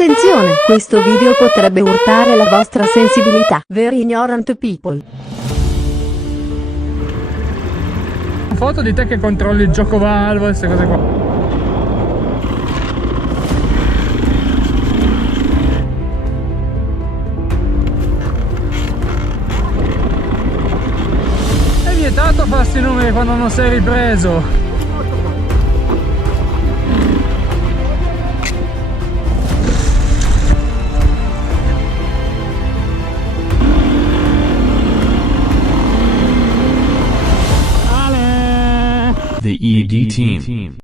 Attenzione, questo video potrebbe urtare la vostra sensibilità. Very ignorant people. Foto di te che controlli il gioco valvo e queste cose qua. È vietato farsi i numeri quando non sei ripreso. The ED team.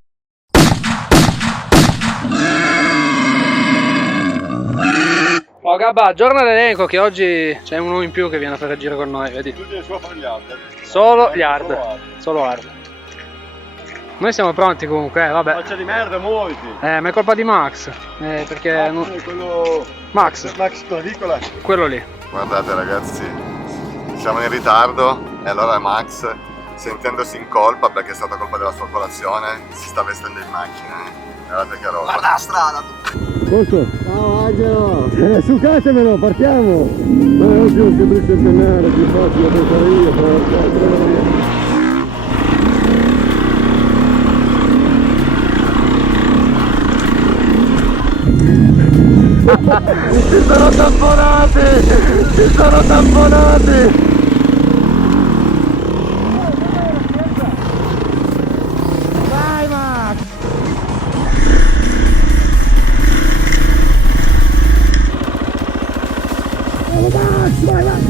Oh Gabba, aggiorna l'elenco che oggi c'è uno in più che viene a fare il giro con noi, vedi? Solo gli hard. Solo hard. Noi siamo pronti comunque, vabbè. Faccia di merda, muoviti! Ma è colpa di Max. Perché non... quello... Max clavicola. quello lì. Guardate ragazzi, siamo in ritardo e allora Max, sentendosi in colpa perché è stata colpa della sua colazione, si sta vestendo in macchina. Guardate che roba. Guarda la strada! Posto? Ciao Angelo! Su casemelo, partiamo! Ma oggi non si brisce il denaro, più facile pensare io, porca. Ci sono tamponati! Ci sono tamponati! Vai Max! Vai, vai!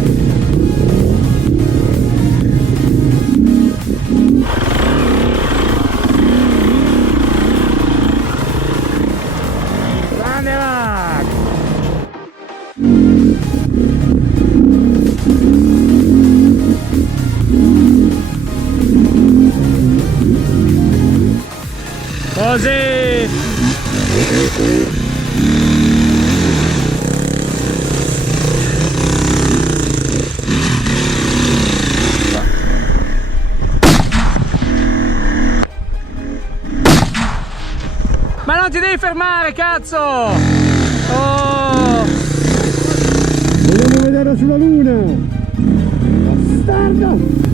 Grande Max! Così! Ma non ti devi fermare, cazzo! Oh! Vogliamo vedere sulla luna! Bastardo!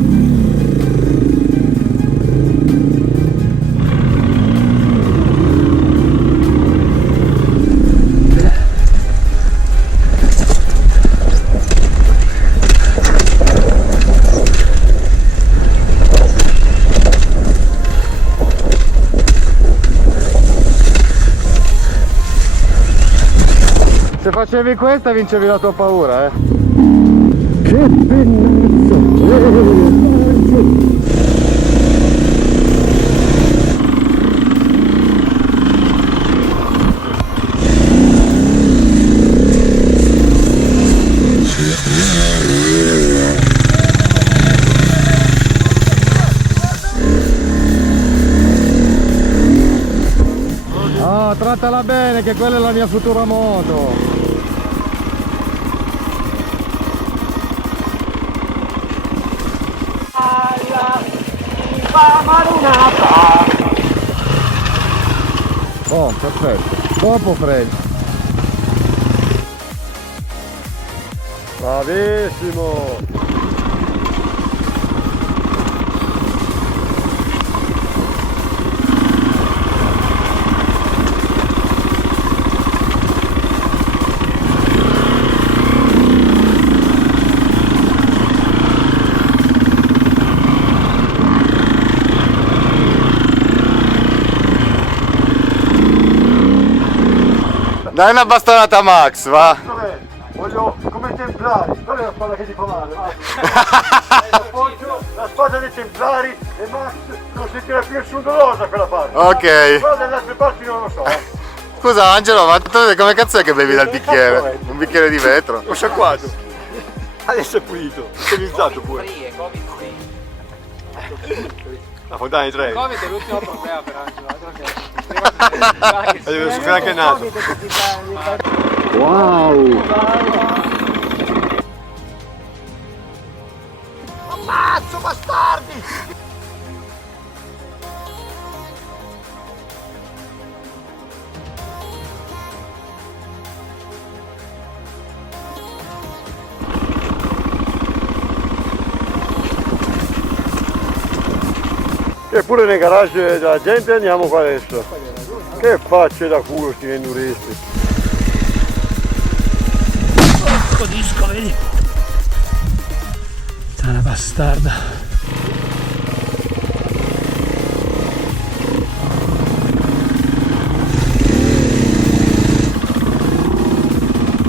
Se facevi questa vincevi la tua paura, eh? Che pennazzo! Oh, trattala bene che quella è la mia futura moto. Oh, perfetto. Dopo freno. Bravissimo. Dai una bastonata a Max, va! Dov'è? Voglio come i templari, qual è la spada che ti fa male? Appoggio la spada dei templari e Max non sentirà più nessun dolore da quella parte. Ok. Quella delle altre parti non lo so. Scusa Angelo, ma tu come cazzo è che bevi dal bicchiere? Un bicchiere di vetro? Ho sciacquato. Adesso è pulito, sterilizzato pure. La fontana di tre. Covid è l'ultimo problema per Angelo. Devo soffrire anche il naso. Wow! Ammazzo bastardi! Eppure nei garage della gente andiamo qua adesso. Che facce da culo sti enduristi. Porco disco, vedi? Sana bastarda.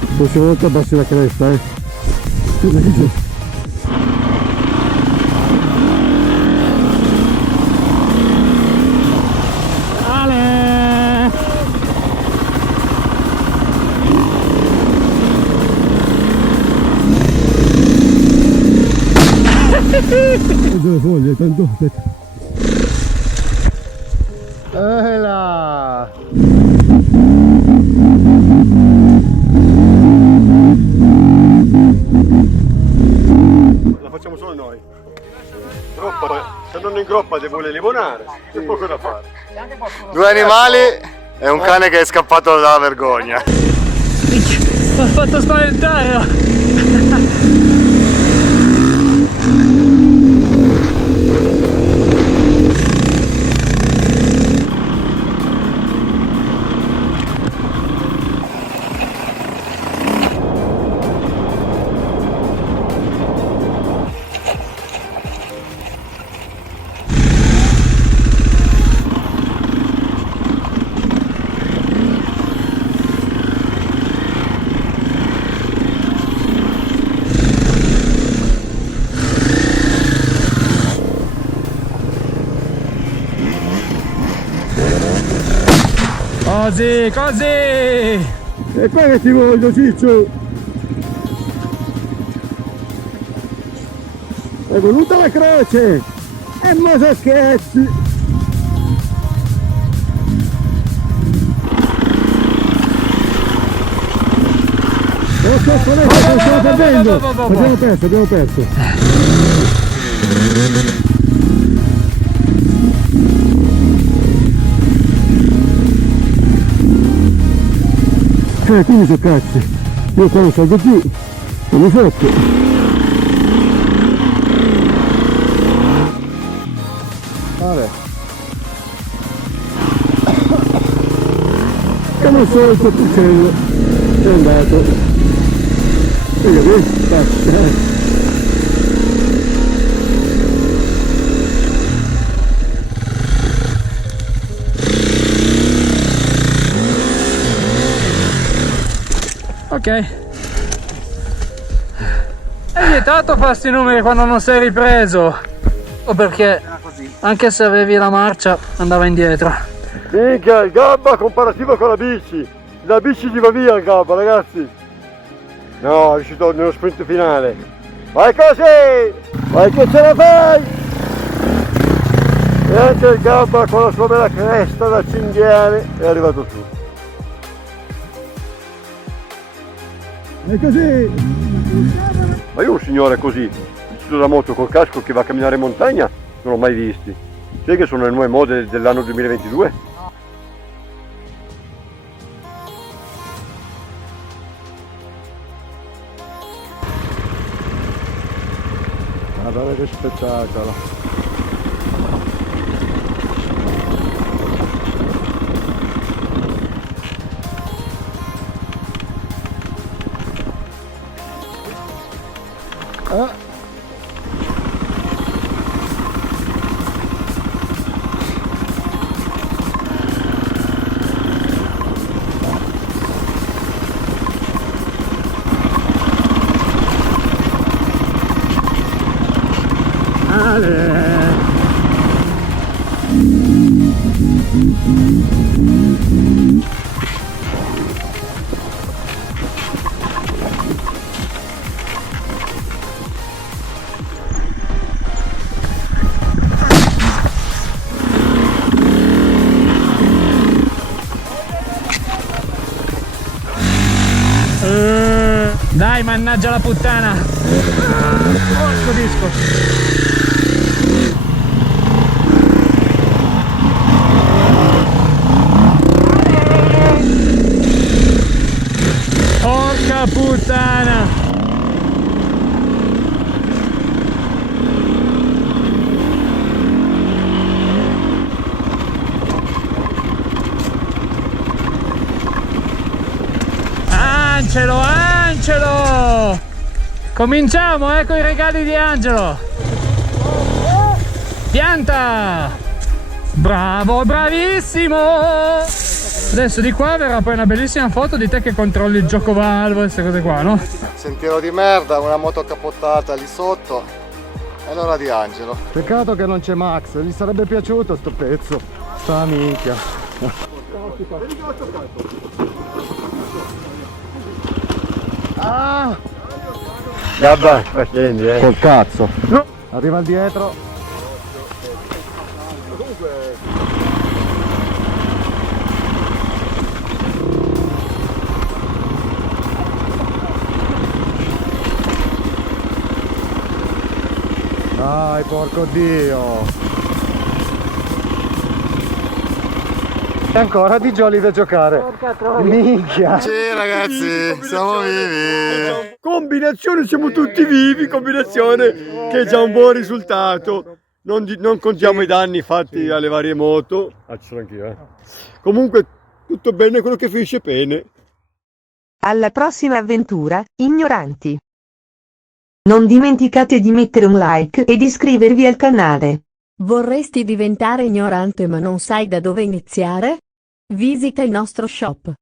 La prossima volta abbassi la cresta, Cosa dice? Ale! Le foglie, tanto aspetta. Là! La facciamo solo noi. Se non in groppa ti vuole limonare, c'è poco da fare. 2 animali e un cane che è scappato dalla vergogna. Mi ha fatto spaventare! Così, così! E qua che ti voglio, Ciccio! È venuta la croce! E Masacchetti! Oh, coccoletto, stiamo perdendo! Abbiamo perso! Quindi sono cazzi, io qua non salgo più, non mi fotto. Vabbè. E non so il toppicello, è andato. Vedi, Ok. È vietato farsi i numeri quando non sei ripreso. O perché anche se avevi la marcia andava indietro. Minchia, il gabba comparativo con la bici. La bici ti va via il gabba, ragazzi. No, è riuscito nello sprint finale. Vai così! Vai che ce la fai! E anche il gabba con la sua bella cresta da cinghiale è arrivato su. è così! Ma io un signore così, sulla moto col casco che va a camminare in montagna, non l'ho mai visti. Sai che sono le nuove mode dell'anno 2022? Guarda che spettacolo! Dai, mannaggia la puttana! Porco disco! Porca puttana! Angelo, Angelo! Cominciamo, con i regali di Angelo. Pianta! Bravo, bravissimo! Adesso di qua verrà poi una bellissima foto di te che controlli il gioco valvo e queste cose qua, no? Sentiero di merda, una moto capottata lì sotto. È l'ora di Angelo. Peccato che non c'è Max, gli sarebbe piaciuto sto pezzo. Sta minchia. Ah! Gabba, scendi, Col cazzo. Arriva il dietro. Dai, porco dio. E ancora di Jolly da giocare. Minchia. Sì ragazzi, siamo vivi. Combinazione, siamo tutti vivi, combinazione che è già un buon risultato. Non contiamo i danni fatti alle varie moto. Ce l'ho anch'io, Comunque tutto bene, quello che finisce bene. Alla prossima avventura, ignoranti. Non dimenticate di mettere un like ed iscrivervi al canale. Vorresti diventare ignorante ma non sai da dove iniziare? Visita il nostro shop.